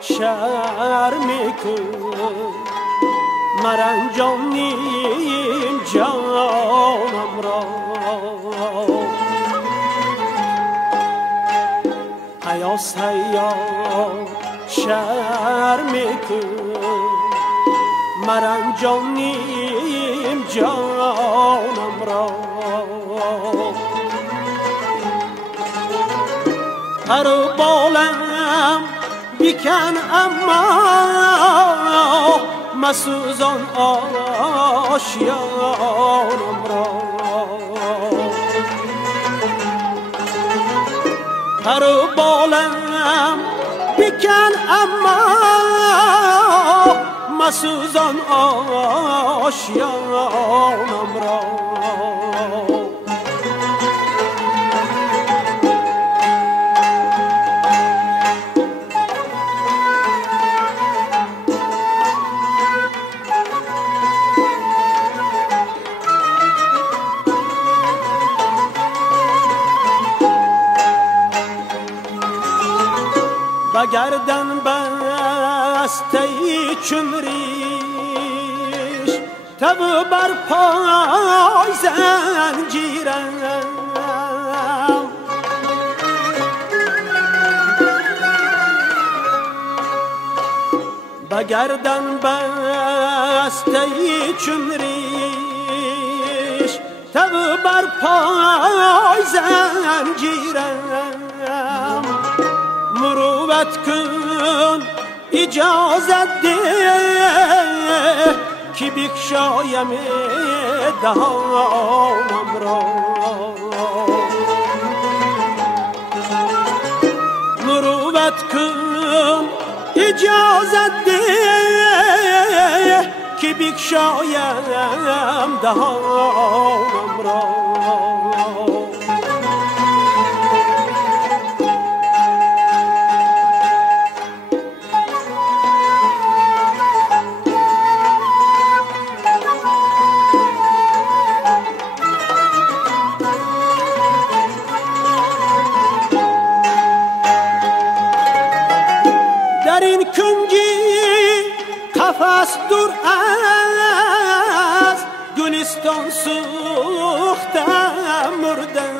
شرمی کن مرنجانیم جانم را حیاس حیا شرمی کن مرنجانیم جانم را هر بالم بیکن اما مسوزان آشیانم را هر بالم بیکن اما مسوزان آشیانم را بگردن بسته چون ریش تب بر پای زنجیرم بگردن بسته چون ریش تب بر پای زنجیرم مروت کن اجازت ده که بکشایم دهانم را مروت کن اجازت ده که بکشایم دهانم را قفس دور از گلستان سوختم مردم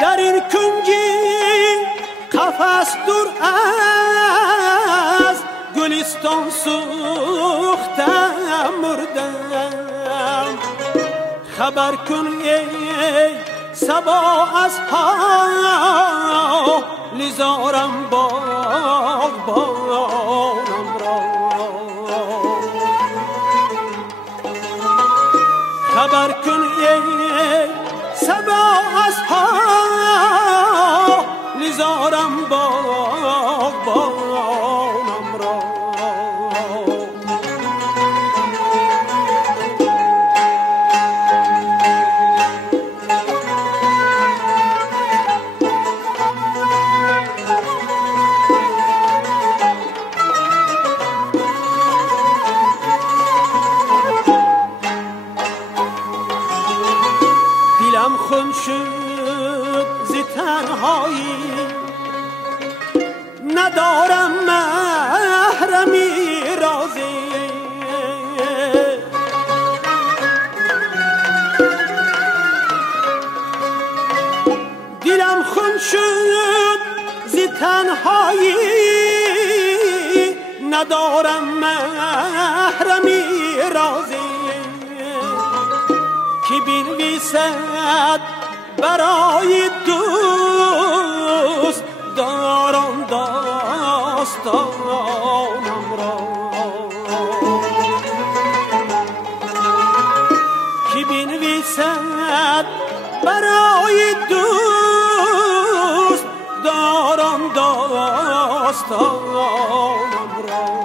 در این کنجی قفس دور از گلستان سوختم مردم خبر کن ای سبا از حال زارم باغبانم را خبر کن ای سبا از حال زارم باغبانم را خون شد زی تنهایی ندارم محرمی رازی دلم خون شد زی تنهایی ندارم محرمی رازی که بنویسد برای دوست دارم داستانم را که بنویسد برای دوست دارم داستانم را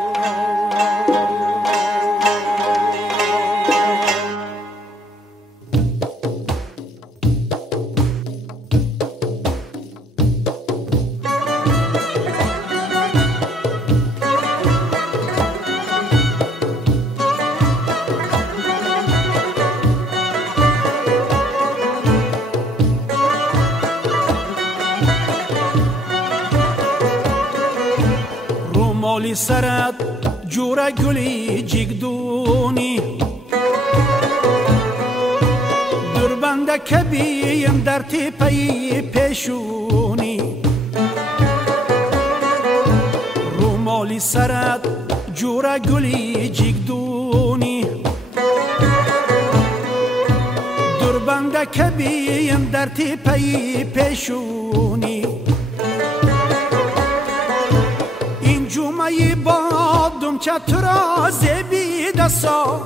مالی سرت جوره گلی جگدونی دربنده کبیم در تیپی پیشونی رو مالی سرت جوره گلی جگدونی دربنده کبیم در تیپی پیشونی این جمعه بادم چطور زبی دستا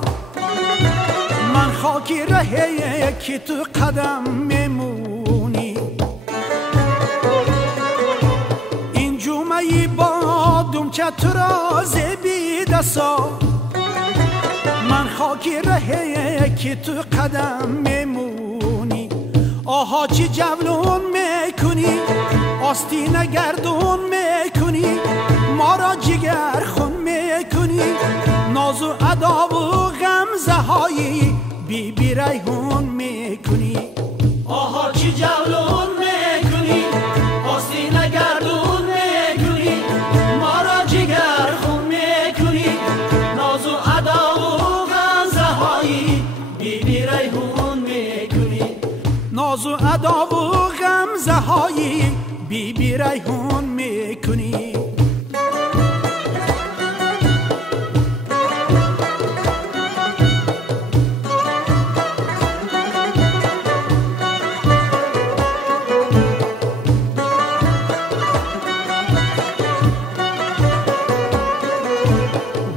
من خاکی رهی که تو قدم میمونی این جمعه بادم چطور زبی دستا من خاکی رهی که تو قدم میمونی آها چی جولون میکنی آستینه گردون میکنی ما را جگر خون میکنی ناز و ادا و غمزه هایی بی بی ریحون میکنی آها چی جولون میکنی آستینه گردون میکنی ما را جگر خون میکنی ناز و ادا و غمزه هایی بی بی ریحون میکنی ناز و ادا و غمزه هایی بی بی ریحون میکنی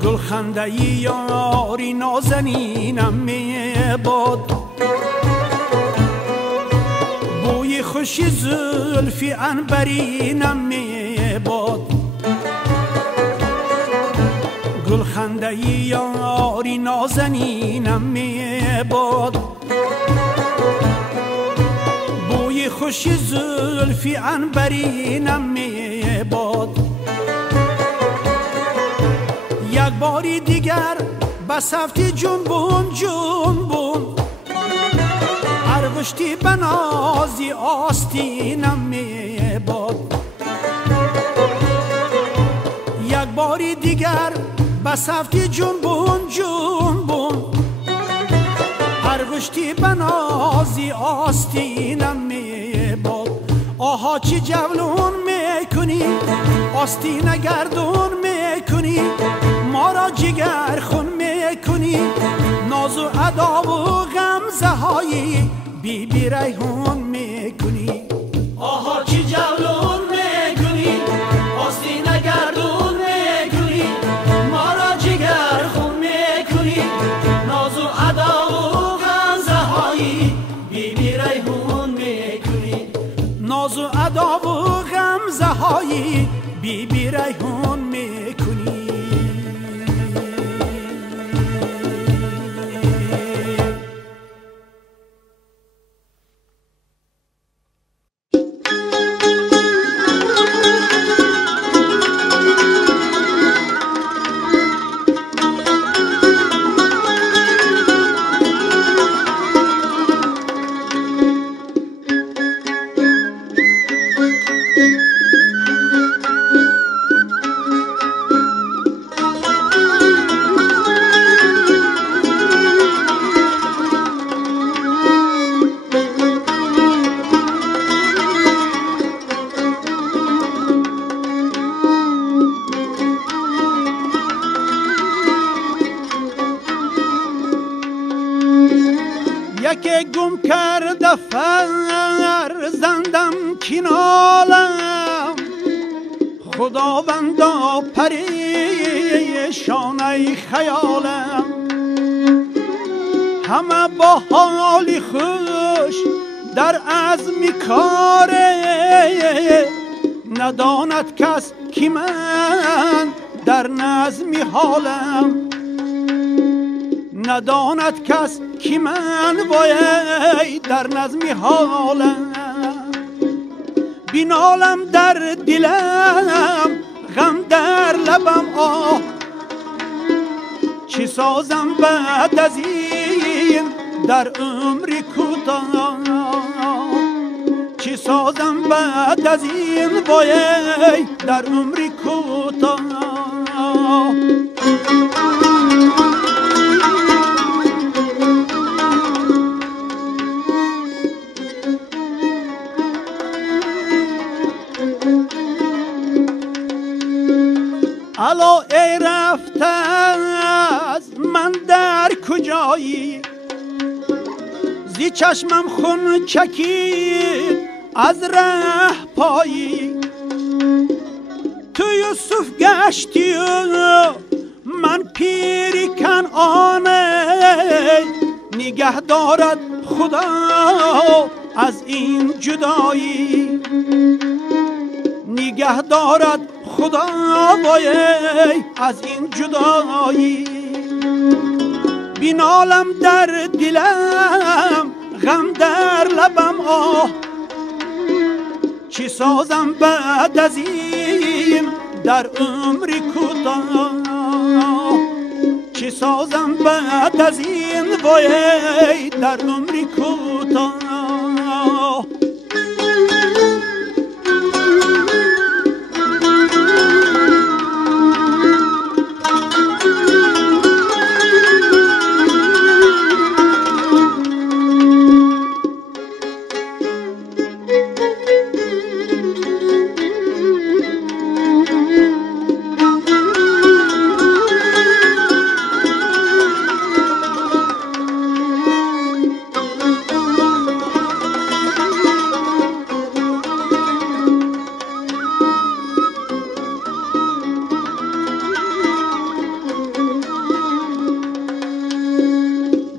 گلخنده یاری نازنینم میباد بوی خوشی زلفی عنبرینم میباد گلخنده یاری نازنینم میباد بوی خوشی زلفی عنبرینم میباد یک باری دیگر بسفتی جنبون جنبون ارغشتی بنازی آستینم میباد یک باری دیگر بسفتی جنبون جنبون ارغشتی بنازی آستینم میباد آها چی جولون میکنی آستینه گردون میکنی ما را جگر خون میکنی ناز و ادا و غمزه هایی بی بی ریحون میکنی آها چی جولون میکنی آستینه گردون میکنی ما را جگر خون میکنی ناز و ادا و غمزه هایی بی بی ریحون میکنی ناز و ادا و غمزه هایی بی بی ریحون میکنی یکی گم کرده فرزندم کنالم خداوندا پریشان ای خیالم همه با حالی خوش در عزم کاره نداند کس که من در نظمی حالم نداند کس که من وای در نظمی حالم بینالم در دلم غم در لبم آه چی سازم بعد از این در عمری کوتاه چی سازم بعد از این وای در عمری کوتاه الا ای رفته از من در کجایی، زی چشمم خون چکید از ره پایی. تو یوسف گشتی و من پیری کنعانه، نگه دارد خدا از این جدایی، نگه دارد خدا وای از این جدایی. بینالم در دلم غم در لبم آه، چی سازم بعد از این در عمری کوتاه، چی سازم بعد از این وای در عمری کوتاه.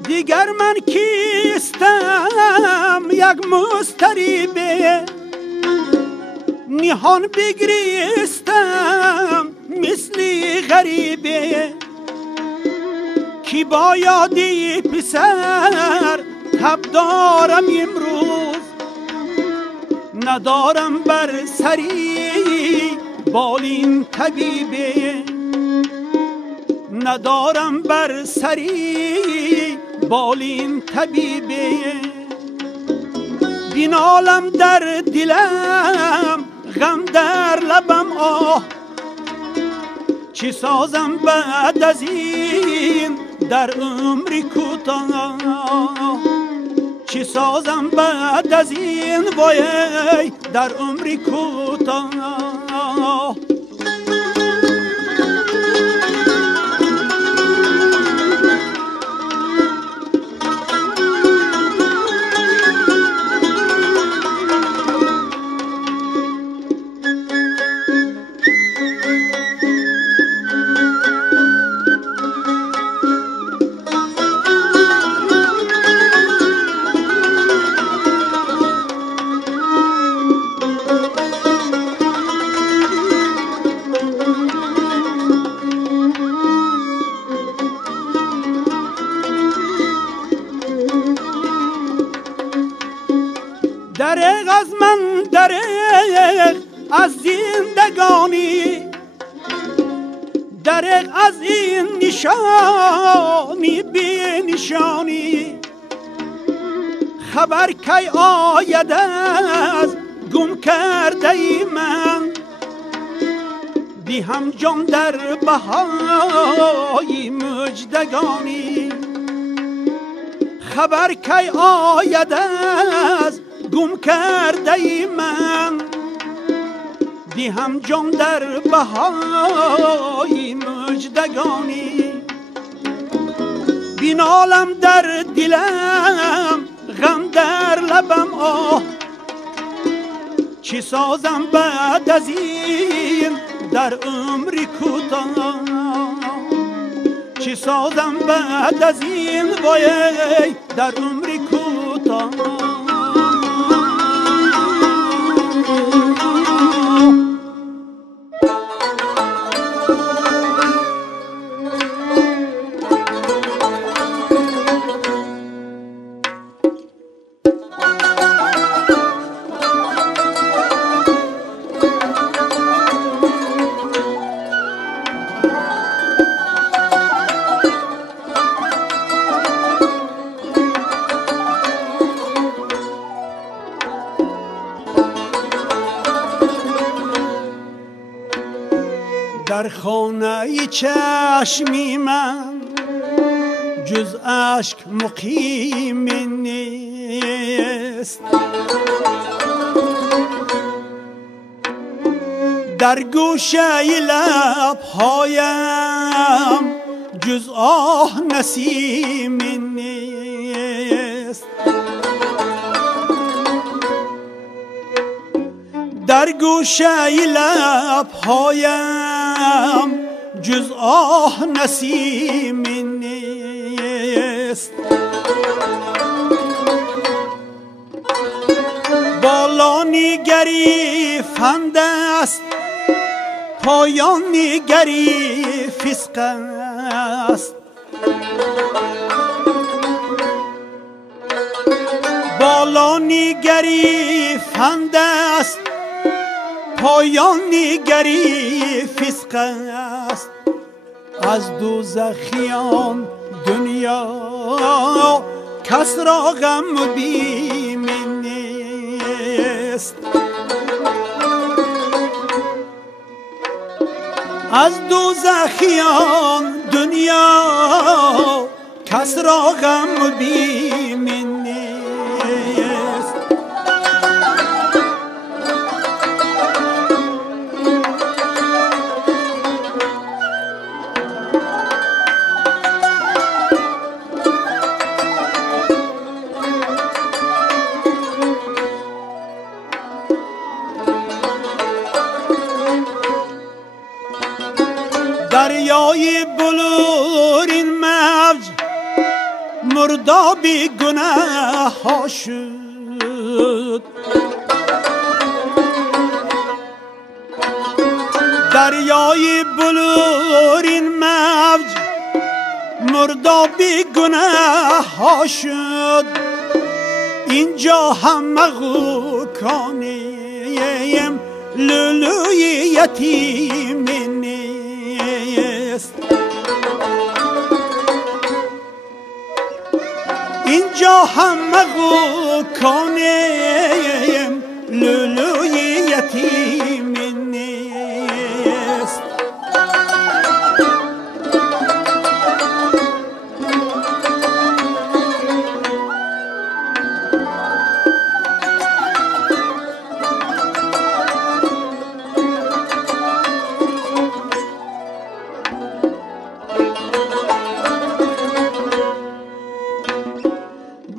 دیگر من کیستم یک مضطربه، نهان بگریستم مثلی غریبه، کی با یادی پسر تب دارم امروز، ندارم بر سری بالین طبیبه، ندارم بر سری بالین طبیبه. بینالم در دلم غم در لبم آه، چی سازم بعد از این در عمری کوتاه، چی سازم بعد از این وای در عمری کوتاه. دریغ از من دریغ از زندگانی، دریغ از این نشانی بی نشانی. خبر کی آید از گم کرده ای من، دهم جان در بهای مجدگانی. خبر کی آید از گم کرده ای من، دهم جان در بهای مجدگانی. بینالم در دلم غم در لبم آه، چی سازم بعد از این در عمری کوتاه، چی سازم بعد از این وای در عمری کوتاه. در خانه چشمی من جز اشک مقیم نیست. در گوشه لبهایم جز آه نسیم نیست. در گوشه لبهایم جز آه نسیم نیست. بالا نگری فند است، پایان نگری فسق است. بالا نگری فند است، پایان نگری فسق است. از دوزخیان دنیا کس را غم و بیم نیست. از دوزخیان دنیا کس را غم و بیم نیست. دریای بلورین موج مردابی گناه ها شد. دریای بلورین موج مردابی گناه ها شد. اینجا هم مغوکانیم لولوی یتیم نیست. اینجا هم مغوکانیم لولوی یتیم نیست.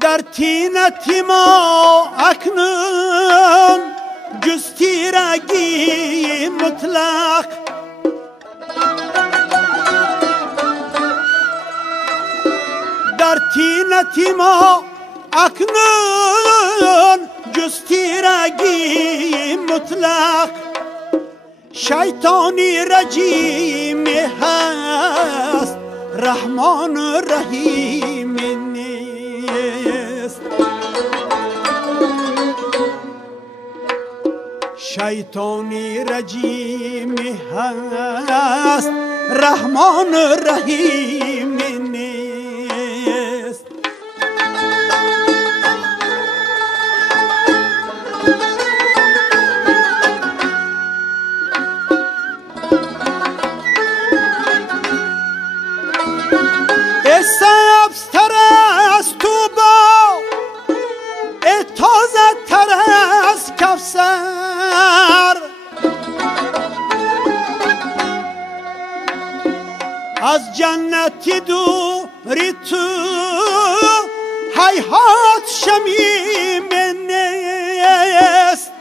در تینت ما اکنون جز تیرگی مطلق. در تینت ما اکنون جز تیرگی مطلق. شیطانی رجیم هست، رحمان رحیم نیست. شیطانی رجیم هست، رحمان رحیم نیست. سبزتر از توبا، تازه تر از کوثر. از جنت دوری تو هیهات شمیم نیست.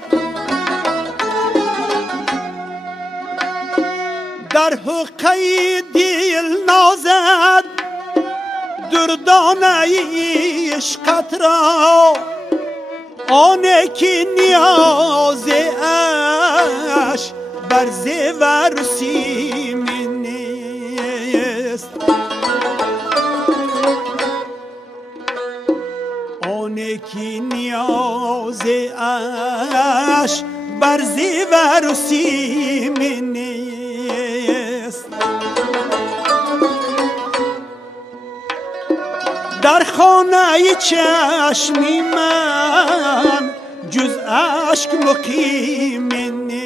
در حقه دل نازد دردانه عشقت را، آنه که نیاز اش بر زیور سیم نیست. آنه که نیاز اش بر زیور سیم نیست. در خانه چشمی من جز اشک مقیم نیست.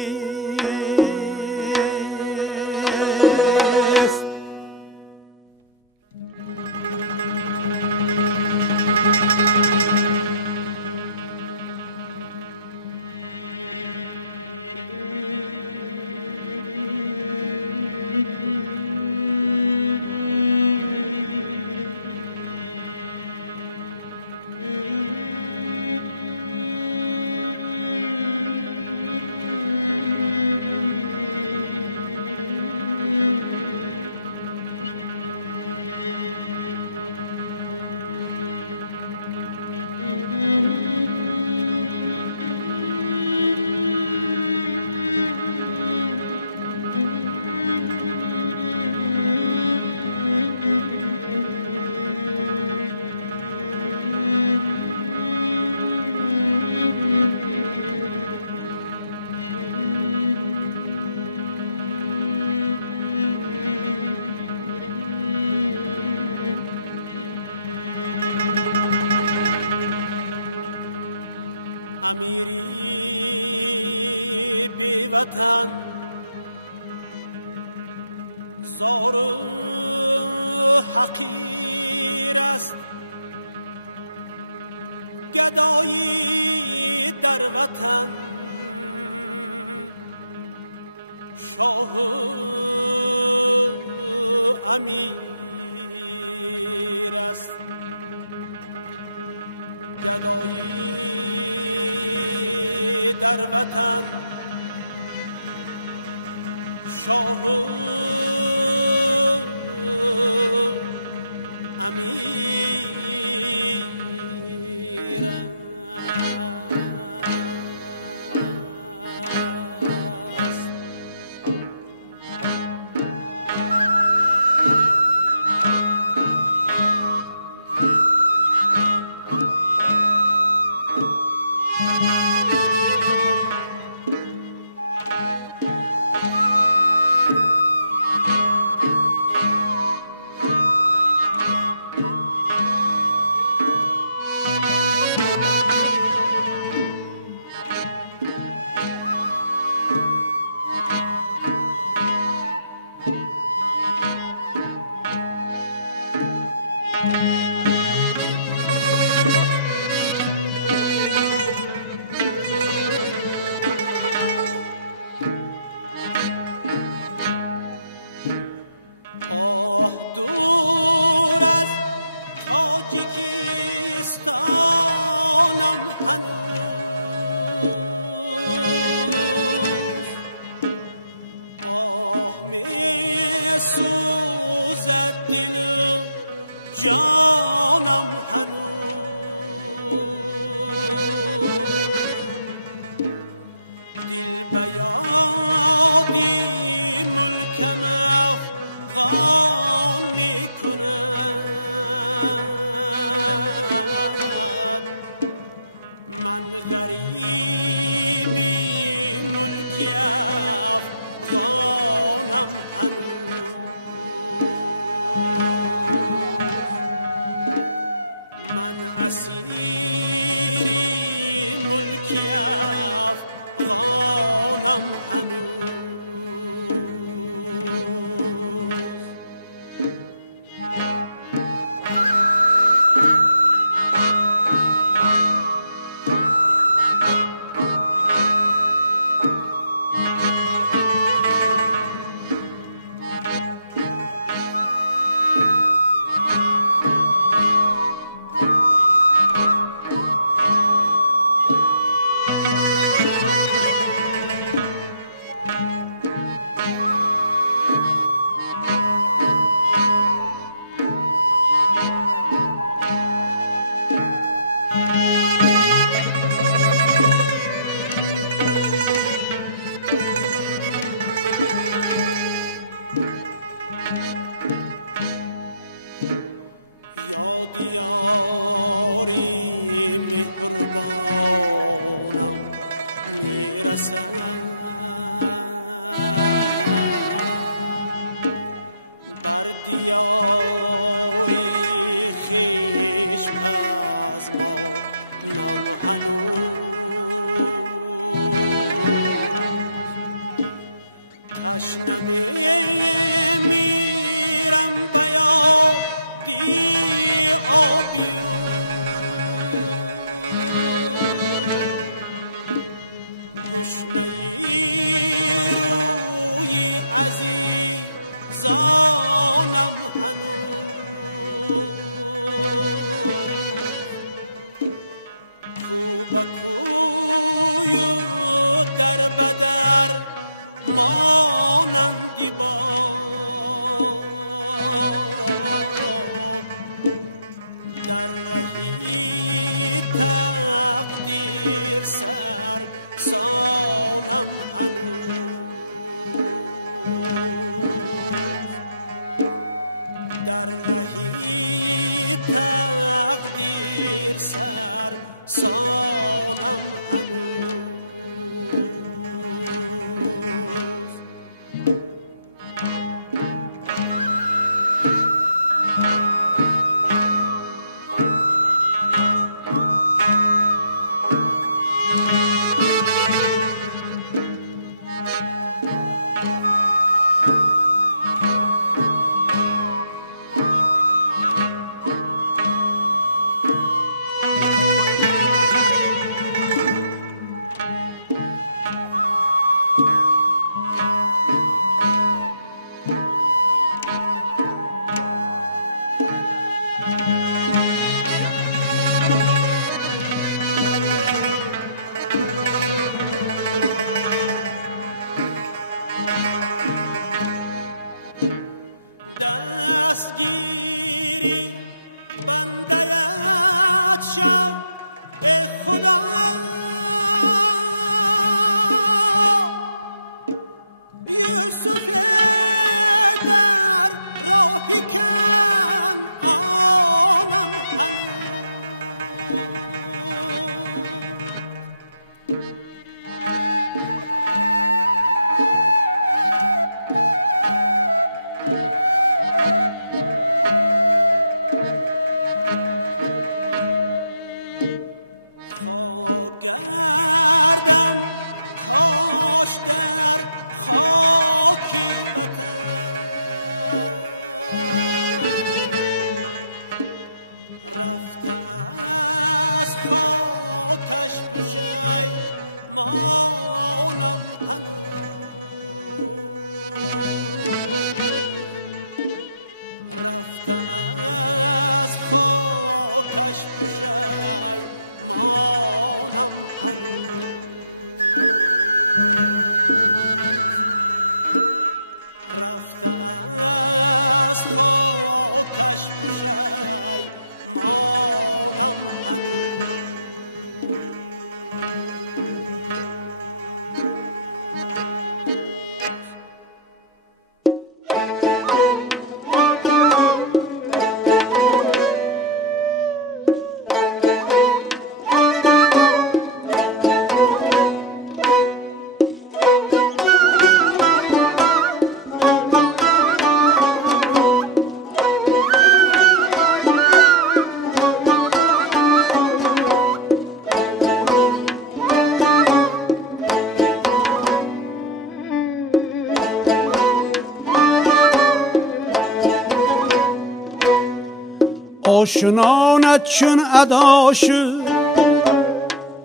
آشنانت چون ادا شد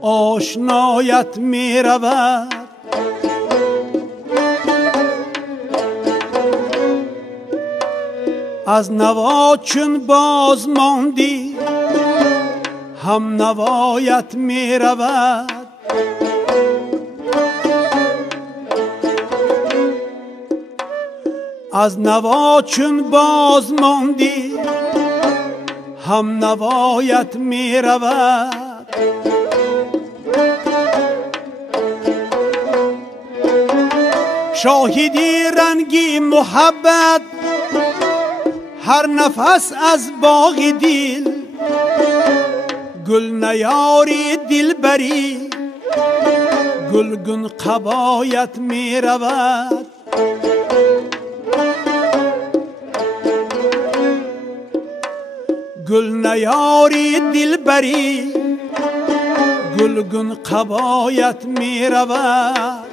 آشنایت می رود از نوا چون باز ماندی هم نوایت می رود از نوا چون باز ماندی هم نوایت می رود شاهدی رنگی محبت هر نفس از باغ دل گل نیاری دلبری گلگون قبایت می رود گل نیاری دلبری گلگون قبایت می رود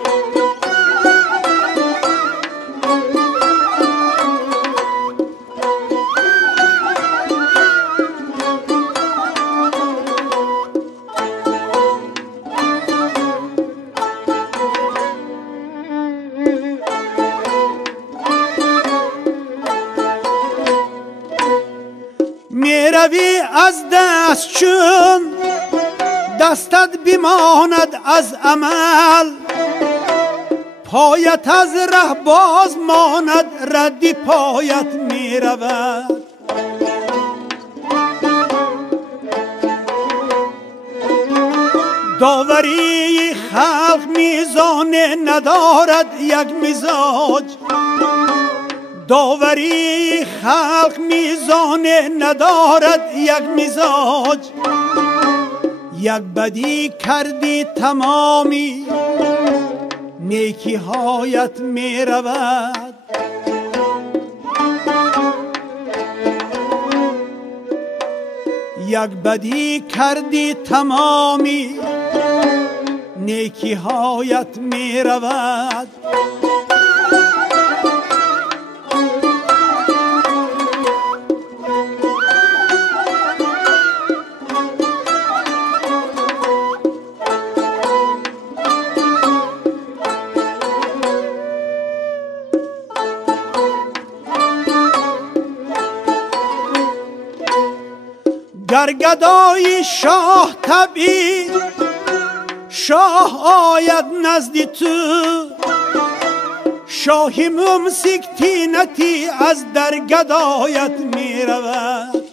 میروی از دست چون دستت بماند از عمل پایت از ره باز ماند ردی پایت میرود داوری خلق میزان ندارد یک مزاج داوری خلق میزان ندارد یک مزاج یک بدی کردی تمامی نیکی هایت می رود یک بدی کردی تمامی نیکی هایت می رود گر گدای شاه طبعی شاه آید نزد تو شاهی ممسک تینتی از در گدایت می رود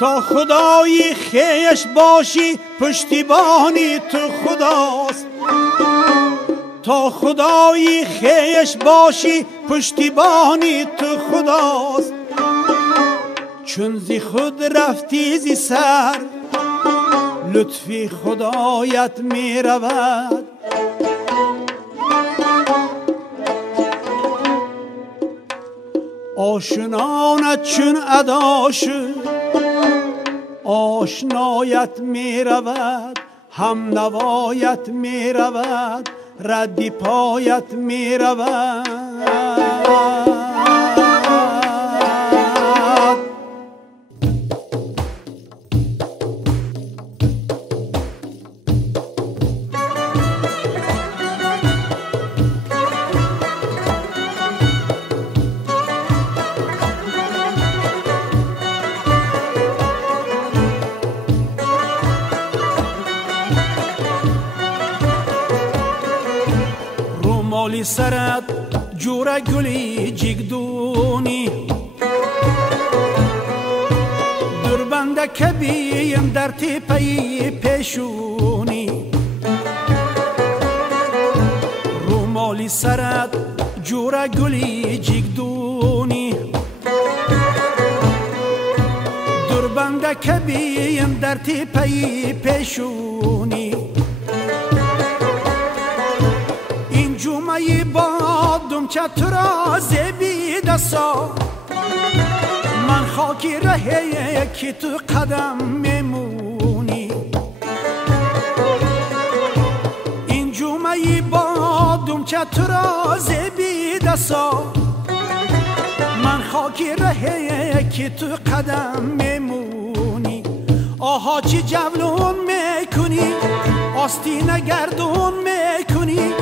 تا خدایی خیش باشی پشتیبانی تو خداست تا خدایی خیش باشی پشتیبانی تو خداست چون زی خود رفتی زی سر لطفی خدایت می رود آشنانت چون ادا شد آشنایت می رود هم نوایت می رود ردی پایت می رود رومالی سرت جوره گلی جگدونی دربنده کبیم در تیپی پیشونی رومالی سرت جوره گلی جگدونی دربنده کبیم در تیپی پیشونی جمعی بادم که تو را زبی دستا من خاکی رهی که تو قدم میمونی این جمعی بادم که تو را زبی دستا من خاکی رهی که تو قدم میمونی آها چی جولون میکنی آستین گردون میکنی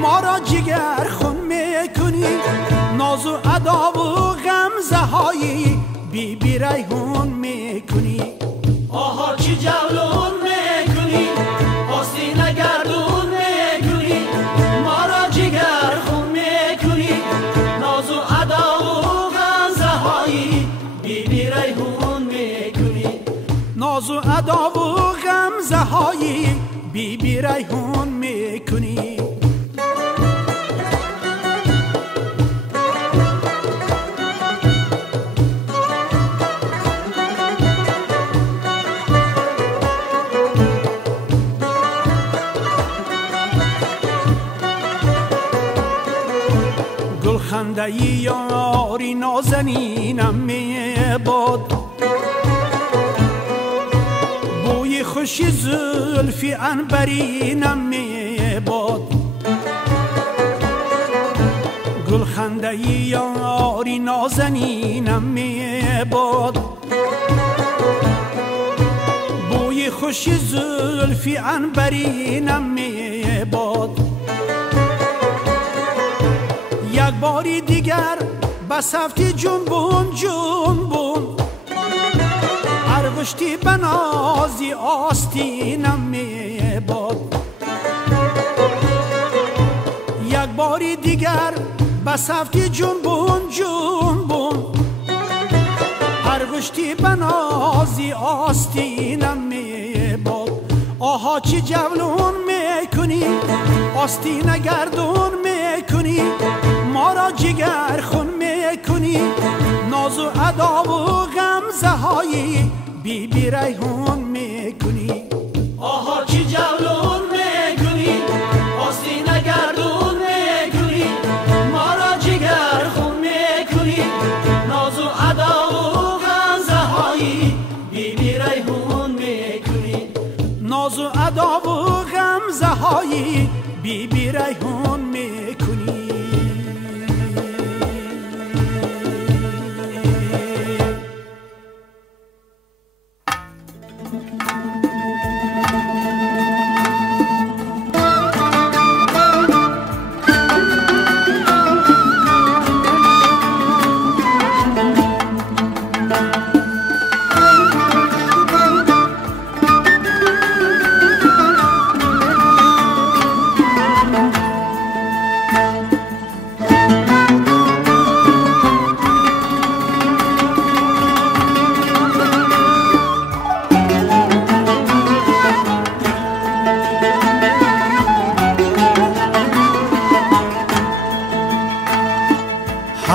ما را جگر خون میکنی ناز و ادا و غمزه های بی بی ریحون میکنی آها چی جولون میکنی آستین گردون میکنی ما را جگر خون میکنی ناز و ادا و غمزه های بی بی ریحون میکنی ناز و ادا و غمزه های بی بی ریحون میکنی گلخنده یاری نازنینم میباد بوی خوشی زلفی عنبرینم میباد گلخنده یاری نازنینم میباد بوی خوشی زلفی عنبرینم میباد یک باری دیگر بس هفتی جنبون جنبون ارغشتی بنازی آستینم میباد یک باری دیگر بس هفتی جنبون جنبون ارغشتی بنازی آستینم میباد آها چی جولون میکنی آستین گردون میکنی ما را جگر خون میکنی ناز و ادا و غمزه های بی بی ریحون میکنی آها چی جولون میکنی آستین گردون میکنی ما را جگر خون میکنی ناز و ادا و غمزه های بی بی ریحون میکنی ناز و ادا و غمزه های بی بی ریحون میکنی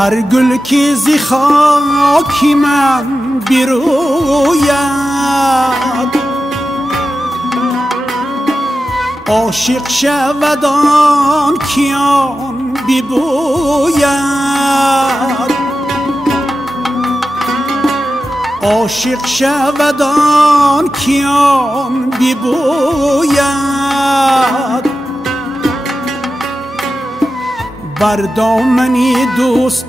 هر گل که زی خاکی من بیروید عاشق شود آن کیان ببوید عاشق شود آن کیان ببوید بر دامنی دوست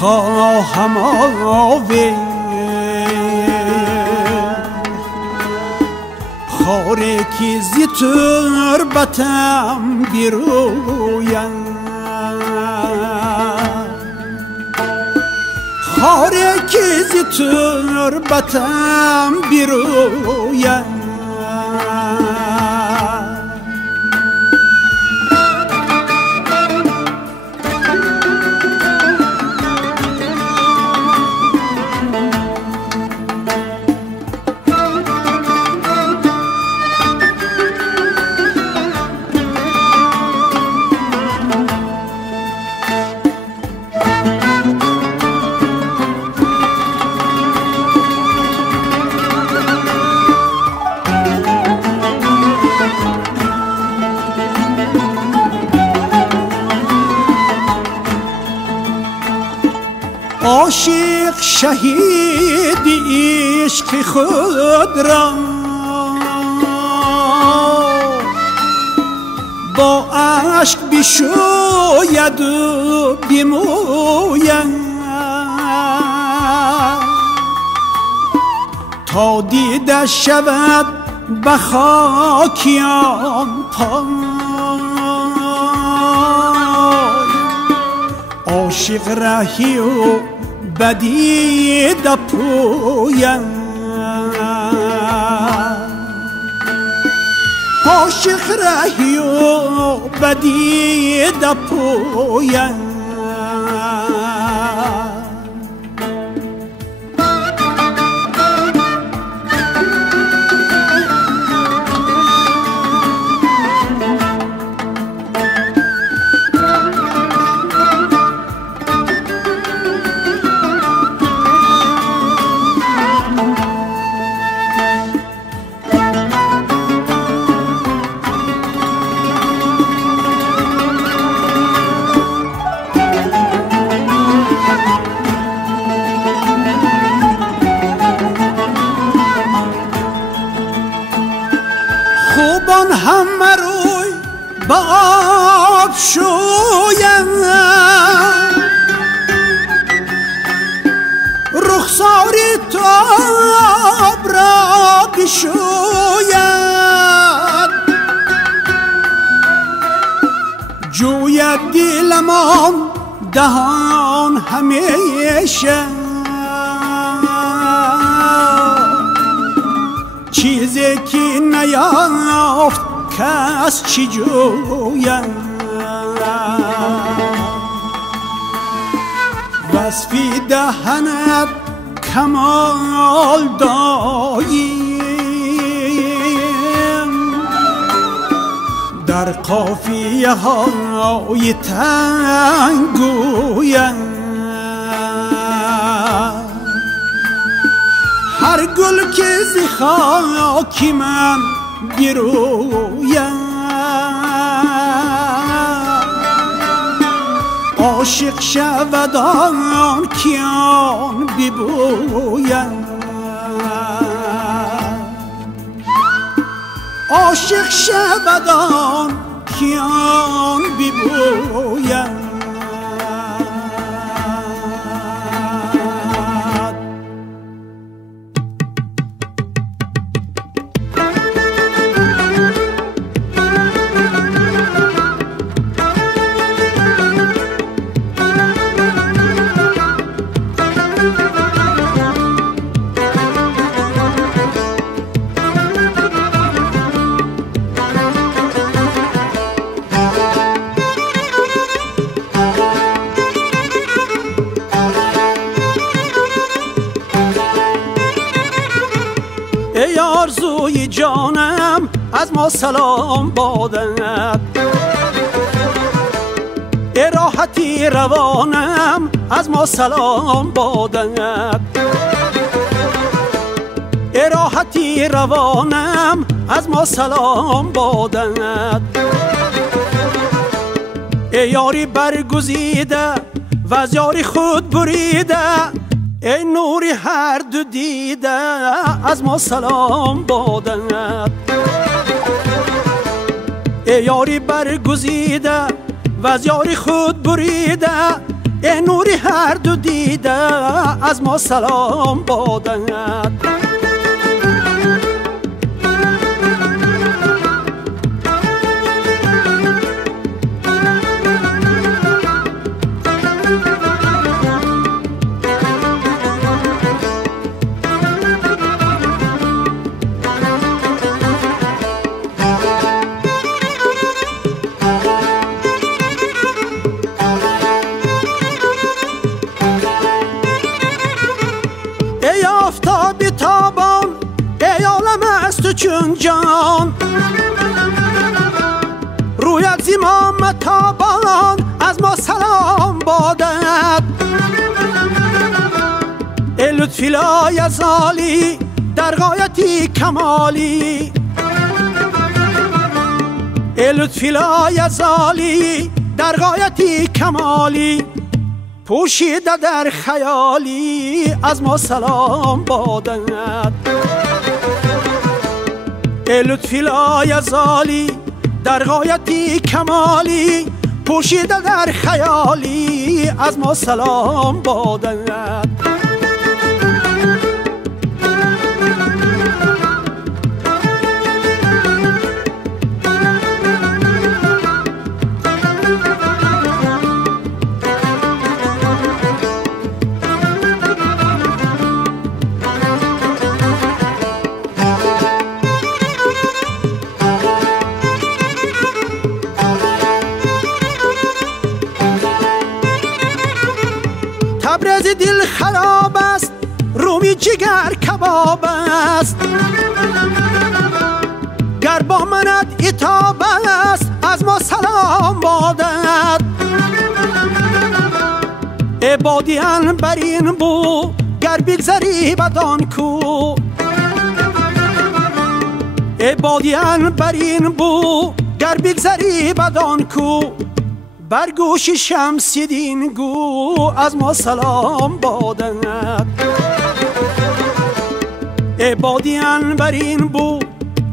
خواهم آوید خاره که زی تربتم بیروید خاره که زی تربتم بیروید عاشق شهید عشق خود را با عشق بشوید و بموید تا دیده شود به خاکیان پای عاشق رهی و بدیده پویم عاشق رهی و بدیده پویم خوبان همه روی به آب شویم رخساری تاب را بشوید جوید دلمان دهان همیشه چیزی که نیافت کس چی جویم وصفی دهنت کمال داییم در قافیه های تنگویم هر گل که زی خاکی من گرویم عاشق شود آن کیان ببویم عاشق شود آن کیان ببویم ای آرزوی جانم از ما سلام بادت ای راحتی روانم از ما سلام بادت ای راحتی روانم از ما سلام بادت ای یاری برگزیده و از یاری خود بریده ای نوری هر دو دیده از ما سلام بادت ای یاری برگزیده و از یاری خود بریده ای نوری هر دو دیده از ما سلام بادت ای آفتاب تابان ای عالم است چون جان رویت زیمام تابان از ما سلام بادت ای لطفی لایزالی در غایتی کمالی ای لطفی لایزالی در غایتی کمالی پوشیده در خیالی از ما سلام بادت ای لطفی لایزالی در غایتی کمالی پوشیده در خیالی از ما سلام بادت ز دل خراب است، رومی جگر کباب است. گر با منت عتاب است، از ما سلام بادت. عبادیان بر این بو، گر بگذری بدان کو. عبادیان بر این بو، گر بگذری بدان کو. بر گوش شمس دین گو، از ما سلام بادت. عبادیان بر این بو،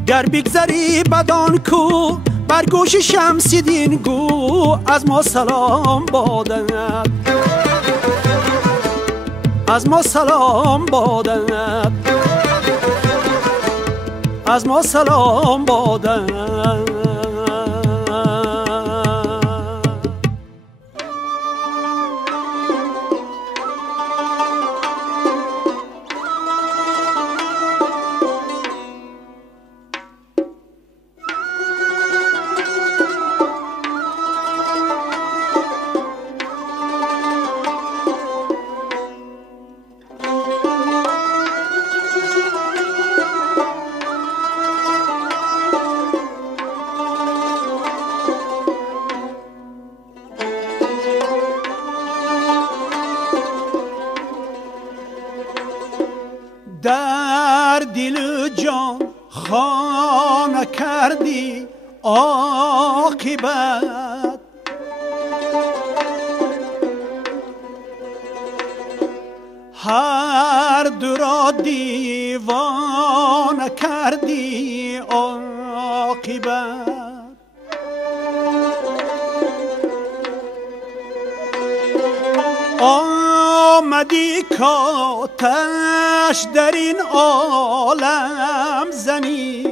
گر بگذری بدان کو. بر گوش شمس دین گو، از ما سلام بادت. از ما سلام بادت. از ما سلام بادت. در دل جان خانه کردی عاقبت. هر دو را دیوانه کردی عاقبت. آمدی کاتش در این عالم زنی.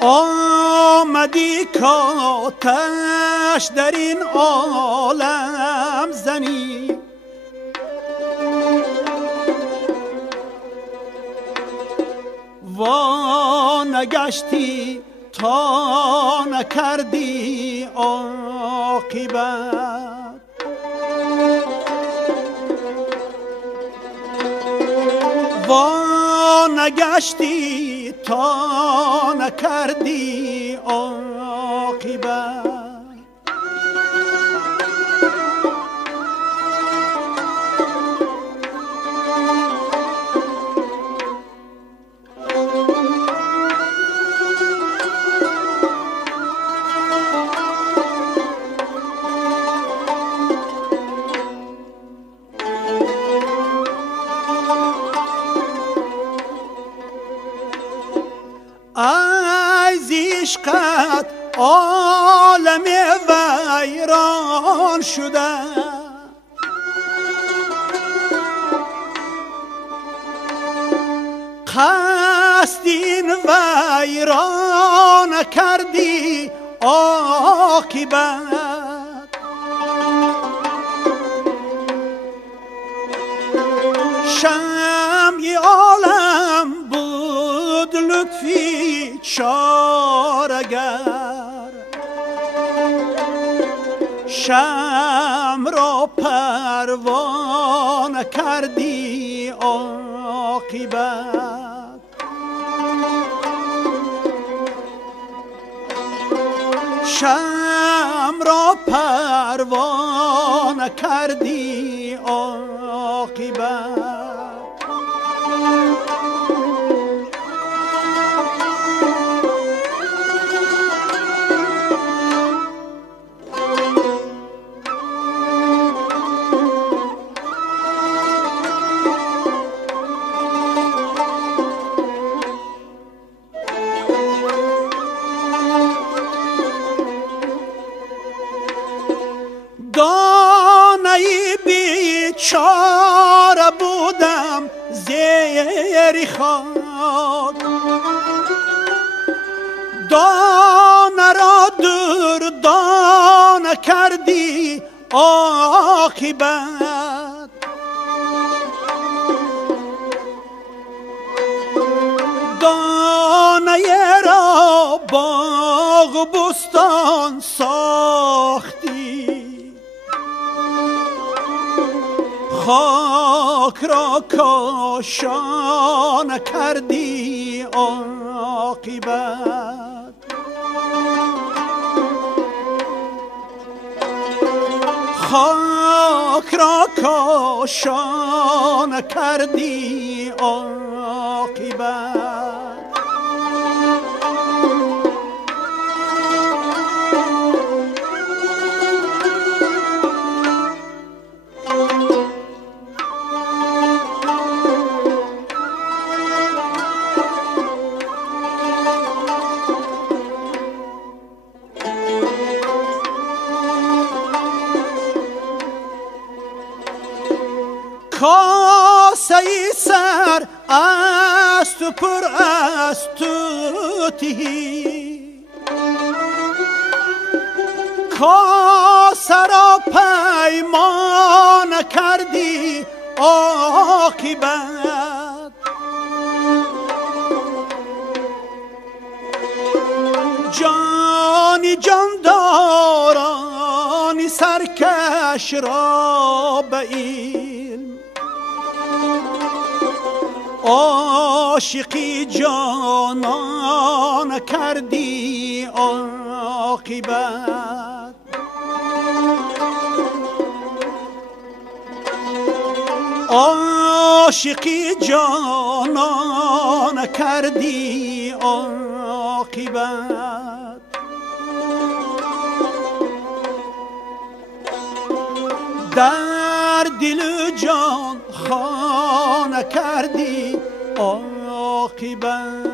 آمدی کاتش در این عالم زنی. وا نگشتی تا نکردی عاقبت. وا نگشتی تا نکردی عاقبت. از عشقت عالم ویران شده. قصد این ویران کردی عاقبت. شمع عالم بود لطفی چارگر. شمع را پروانه کردی عاقبت. شمع را پروانه کردی عاقبت. دانه بیچاره بودم زیر خاک. دانه را دور دانه کردی عاقبت. دانه را را باغ بستان ساختی، خاک را کاشان کردی عاقبت. خاک را کاشان کردی عاقبت. کاسه سر از تو پر از توتی، کاسه را پیمان کردی عاقبت. جانی جاندارانی سرکش را به علم، عاشقی جانان کردی عاقبت. عاشقی جانان کردی عاقبت. در دل جان خانه کردی عاقبت.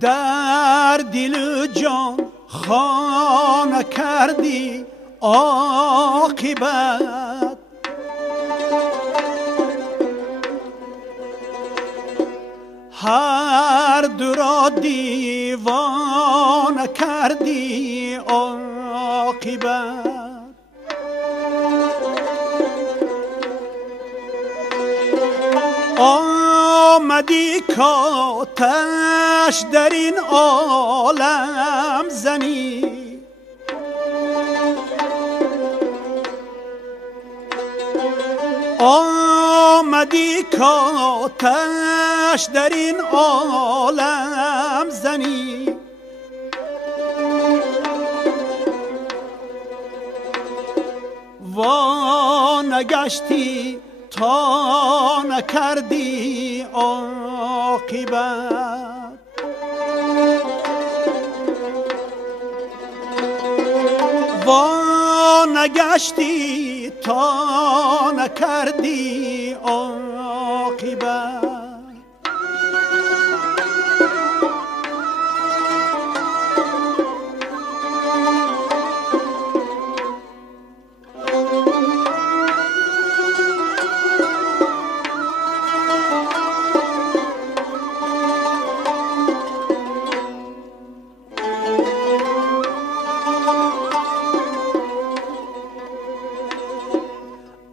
در دل جان خانه کردی عاقبت هر دو را دیوانه کردی عاقبت. آمدی کاتش در این عالم زنی، آمدی کاتش در این عالم زنی. وا نگشتی تا نکردی عاقبت. وا نگشتی تا نکردی عاقبت.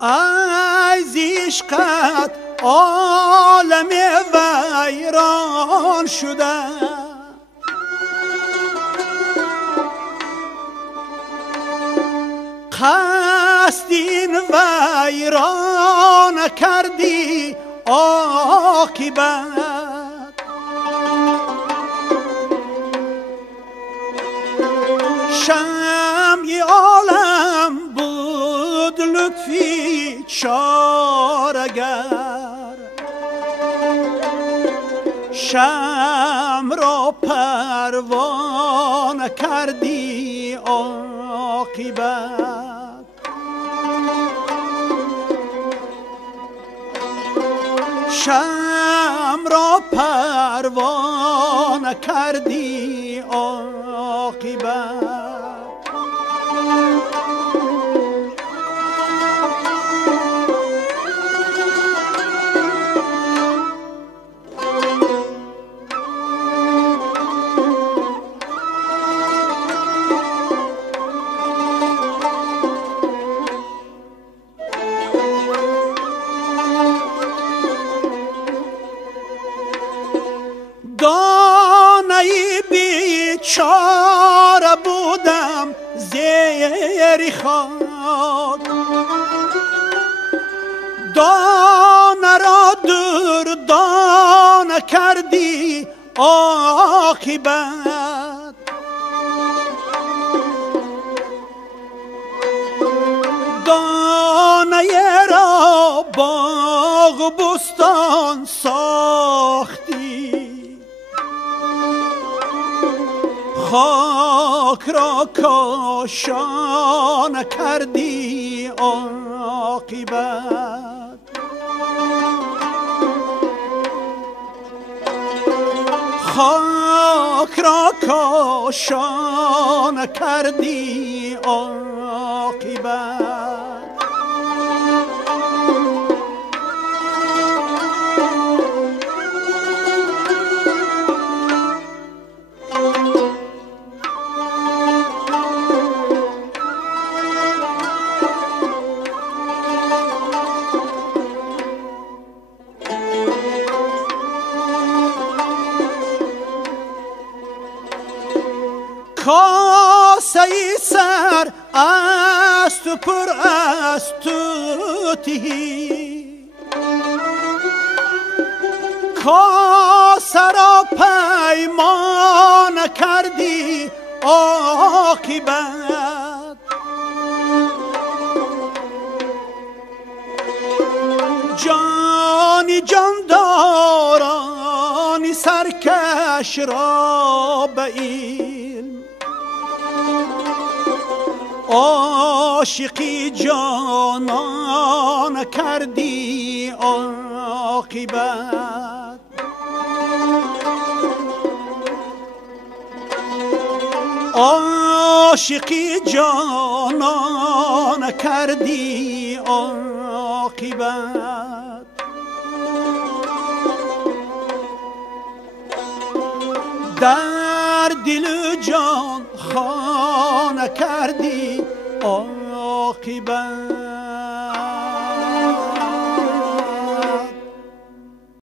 از عشقت عالم ویران شده، قصد این ویران کردی عاقبت. شمع عالم بود لطفی چارگر، شمع را پروانه کردی عاقبت. شمع را پروانه کردی عاقبت. دانه بیچاره بودم زیر خاک، دانه را دور دانه کردی عاقبت. دانه را باغ بستان ساختی، خاک را کاشانه کردی عاقبت. خاک را کاشانه کردی عاقبت. کاسه سر از تو پر از توتی، کاسه را پیمان کردی عاقبت. جانی جاندارانی سرکش را به علم، عاشقی جانان کردی عاقبت. عاشقی جانان کردی عاقبت. در دل جان خانه کردی عاقبت